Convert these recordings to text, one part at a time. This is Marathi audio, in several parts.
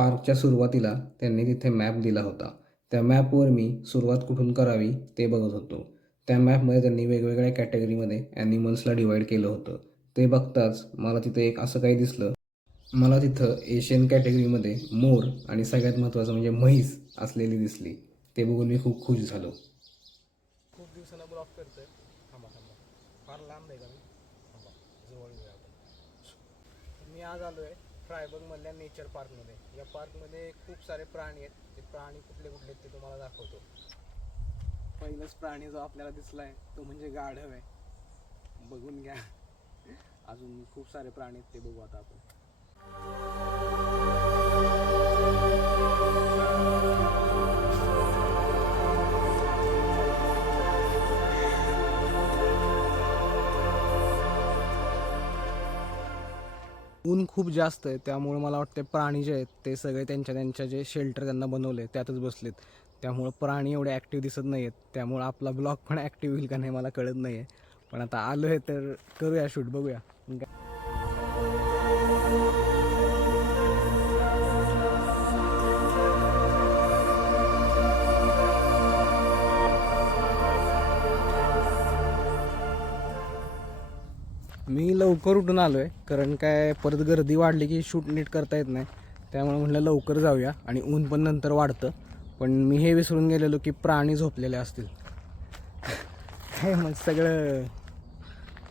पार्कच्या सुरुवातीला त्यांनी तिथे मॅप दिला होता. त्या मॅपवर मी सुरुवात कुठून करावी ते बघत होतो. त्या मॅपमध्ये त्यांनी वेगवेगळ्या कॅटेगरीमध्ये ॲनिमल्सला डिवाईड केलं होतं. ते बघताच मला तिथे एक असं काही दिसलं. मला तिथं एशियन कॅटेगरीमध्ये मोर आणि सगळ्यात महत्त्वाचं म्हणजे म्हैस असलेली दिसली. ते बघून मी खूप खुश झालो. खूप दिवसांना ब्लॉग करतोय. थांबा थांबा, फार लांब आहे का मी? थांबा, जवळ येऊया आपण. मी आज आलो आहे फ्रायबर्गमधल्या नेचर पार्कमध्ये. या पार्कमध्ये खूप सारे प्राणी आहेत. ते प्राणी कुठले कुठले आहेत ते तुम्हाला दाखवतो. पहिलाच प्राणी जो आपल्याला दिसला आहे तो म्हणजे गाढव आहे. बघून घ्या. अजून खूप सारे प्राणी आहेत, ते बघू आता आपण. ऊन खूप जास्त आहे, त्यामुळे मला वाटते प्राणी जे आहेत ते सगळे त्यांच्या जे शेल्टर त्यांना बनवले त्यातच बसलेत. त्यामुळं प्राणी एवढे ॲक्टिव्ह दिसत नाही आहेत. त्यामुळं आपला ब्लॉग पण ॲक्टिव्ह होईल का नाही मला कळत नाही आहे. पण आता आलो आहे तर करूया शूट, बघूया. मी लवकर उठून आलो आहे, कारण काय परत गर्दी वाढली की शूट नीट करता येत नाही. त्यामुळे म्हटलं लवकर जाऊया, आणि ऊन पण नंतर वाढतं. पण मी हे विसरून गेलेलो की प्राणी झोपलेले असतील. हे मग सगळं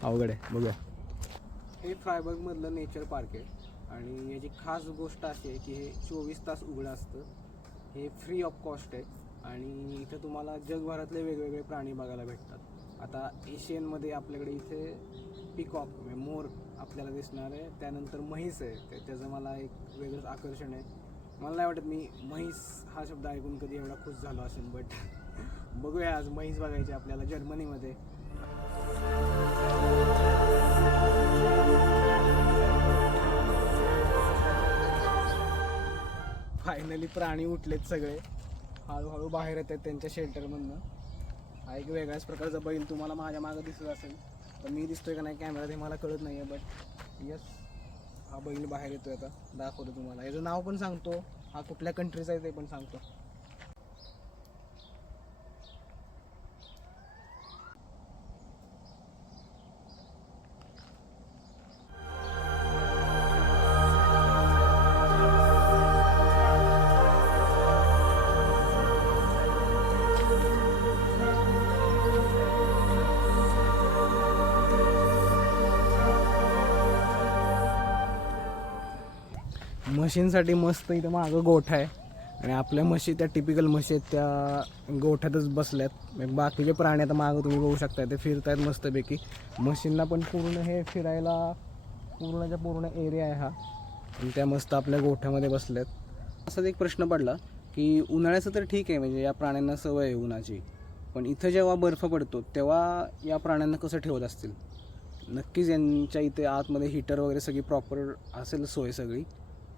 अवघड आहे. बघूया. हे फ्रायबर्गमधलं नेचर पार्क आहे, आणि याची खास गोष्ट अशी आहे की हे 24 तास उघडं असतं. हे फ्री ऑफ कॉस्ट आहे, आणि इथं तुम्हाला जगभरातले वेगवेगळे प्राणी बघायला भेटतात. आता एशियनमध्ये आपल्याकडे इथे पिकॉक म्हणजे मोर आपल्याला दिसणार आहे. त्यानंतर म्हैस आहे, त्याचं मला एक वेगळंच आकर्षण आहे. मला नाही वाटत मी म्हैस हा शब्द ऐकून कधी एवढा खुश झालो असेल. बट बघूया, आज म्हैस बघायची आपल्याला जर्मनीमध्ये. फायनली प्राणी उठलेत सगळे, हळूहळू बाहेर येत आहेत त्यांच्या शेल्टरमधनं. हा एक वेगळ्याच प्रकारचा बैल तुम्हाला माझ्या मागं दिसत असेल, पण मी दिसतोय का नाही कॅमेरात हे मला कळत नाही आहे. बट यस, हा बैल बाहेर येतोय. आता दाखवतो तुम्हाला. याचं नाव पण सांगतो, हा कुठल्या कंट्रीचा आहे ते पण सांगतो. म्हशींसाठी मस्त इथं मागं गोठा आहे, आणि आपल्या म्हशी त्या टिपिकल म्हशी आहेत, त्या गोठ्यातच बसल्यात. बाकीचे प्राणी आता मागं तुम्ही बघू शकता ते फिरत आहेत मस्तपैकी. म्हशींना पण पूर्ण हे फिरायला पूर्णच्या पूर्ण एरिया आहे हा, आणि त्या मस्त आपल्या गोठ्यामध्ये बसल्यात. असाच एक प्रश्न पडला की उन्हाळ्याचं तर ठीक आहे, म्हणजे या प्राण्यांना सवय आहे उन्हाची, पण इथं जेव्हा बर्फ पडतो तेव्हा या प्राण्यांना कसं ठेवत असतील. नक्कीच यांच्या इथे आतमध्ये हीटर वगैरे सगळी प्रॉपर असेल सोय सगळी.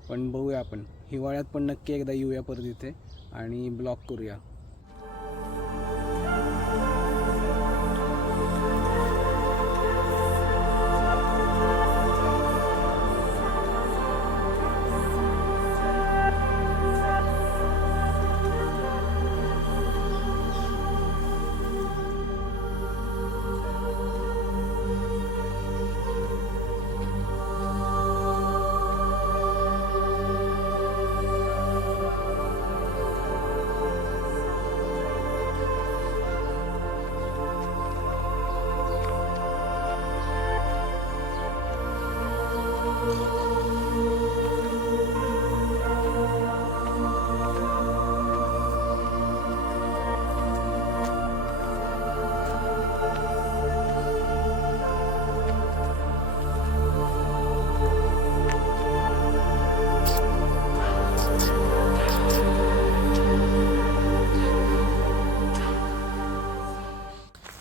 पण बघूया, आपण हिवाळ्यात पण नक्की एकदा येऊया परत इथे आणि ब्लॉग करूया.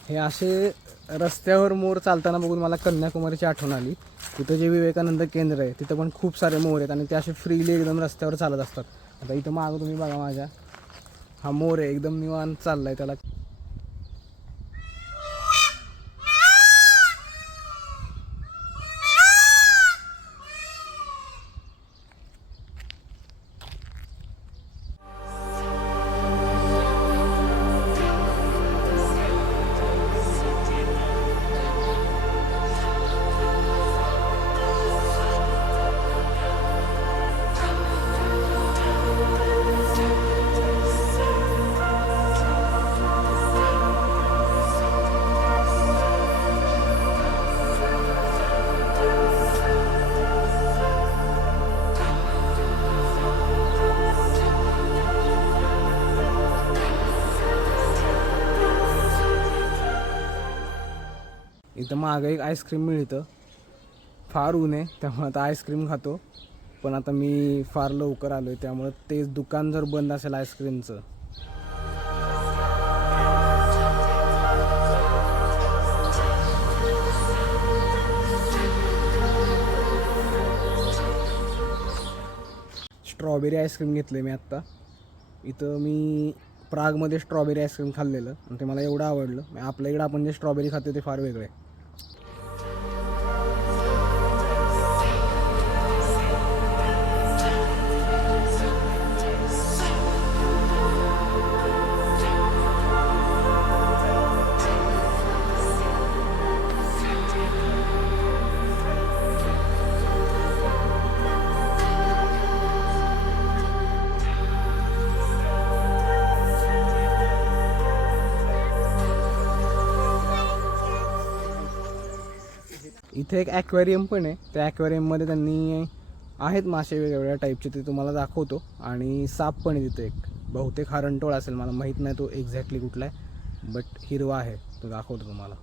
हे असे रस्त्यावर मोर चालताना बघून मला कन्याकुमारीची आठवण आली. तिथं जे विवेकानंद केंद्र आहे तिथं पण खूप सारे मोर आहेत, आणि ते असे फ्रीली एकदम रस्त्यावर चालत असतात. आता इथं मागं तुम्ही बघा माझ्या, हा मोर आहे एकदम निवांत चाललाय. त्याला इथं मागं एक आईस्क्रीम मिळतं. फार ऊन आहे त्यामुळे आता आईस्क्रीम खातो. पण आता मी फार लवकर आलो आहे त्यामुळं तेच दुकान जर बंद असेल आईस्क्रीमचं. स्ट्रॉबेरी आईस्क्रीम घेतलं मी आत्ता. इथं मी प्रागमध्ये स्ट्रॉबेरी आईस्क्रीम खाल्लेलं आणि ते मला एवढं आवडलं. आपल्या इकडं आपण जे स्ट्रॉबेरी खातो ते फार वेगळं आहे. इथे एक ॲक्वेरियम पण आहे. त्या ॲक्वेरियममध्ये त्यांनी आहेत मासे वेगवेगळ्या टाईपचे, ते तुम्हाला दाखवतो. आणि साप पण आहे तिथे एक, बहुतेक हरणटोळ असेल, मला माहीत नाही तो एक्झॅक्टली कुठला आहे, बट हिरवा आहे, तो दाखवतो तुम्हाला.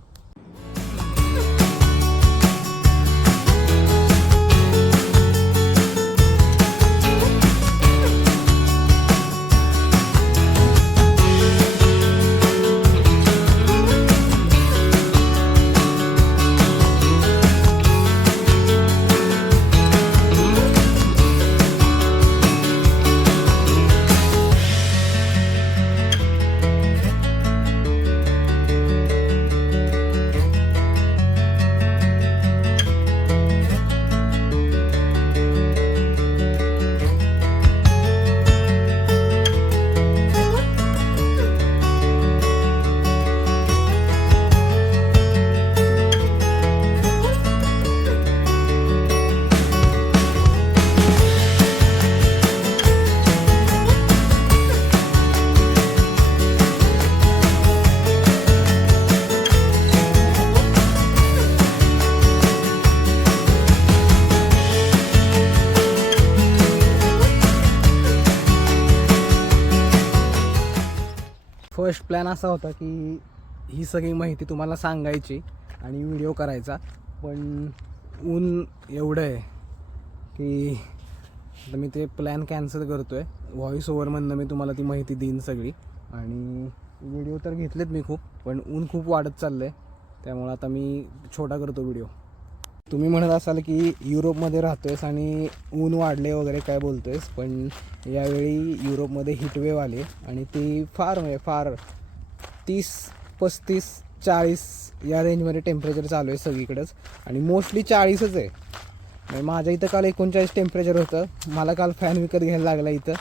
फर्स्ट प्लॅन असा होता की ही सगळी माहिती तुम्हाला सांगायची आणि व्हिडिओ करायचा, पण ऊन एवढं आहे की आता मी ते प्लॅन कॅन्सल करतो आहे. व्हॉईस ओव्हरमधनं मी तुम्हाला ती माहिती देईन सगळी. आणि व्हिडिओ तर घेतलेत मी खूप, पण ऊन खूप वाढत चाललं आहे त्यामुळे आता मी छोटा करतो व्हिडिओ. तुम्ही म्हणत असाल की युरोपमध्ये राहतो आहेस आणि ऊन वाढले वगैरे काय बोलतो आहेस, पण यावेळी युरोपमध्ये हीटवेव आली आणि ती फार म्हणजे फार 30, 35, 40 या रेंजमध्ये टेम्परेचर चालू आहे सगळीकडेच. आणि मोस्टली 40च आहे. माझ्या इथं काल 39 टेम्परेचर होतं. मला काल फॅन विकत घ्यायला लागला इथं